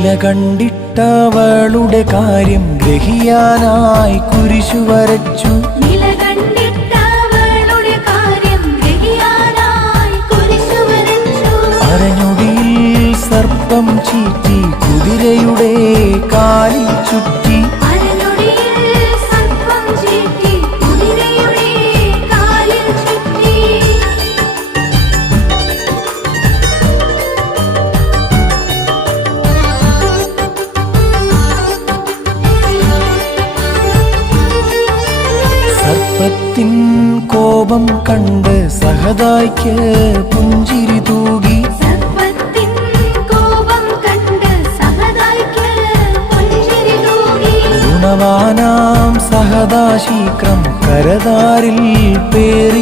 ഇല കണ്ടിട്ടവളുടെ കാര്യം ഗ്രഹിയാനായി കുരിശു വരച്ചു നിലകണ്ടിട്ടവളുടെ കാര്യം ഗ്രഹിയാനായി കുരിശു വരച്ചു. അരഞ്ഞൊടിയിൽ സർപ്പം ചീറ്റി കുതിരയുടെ കാലിൽ ചുറ്റി സർപ്പത്തിൻ കോപം കണ്ട് സഹതായ്ക്ക് പുഞ്ചിരി തൂകി. ഗുണവാനാം സഹദാശീക്രം കരതാരിൽ പേറിക്കൊണ്ട്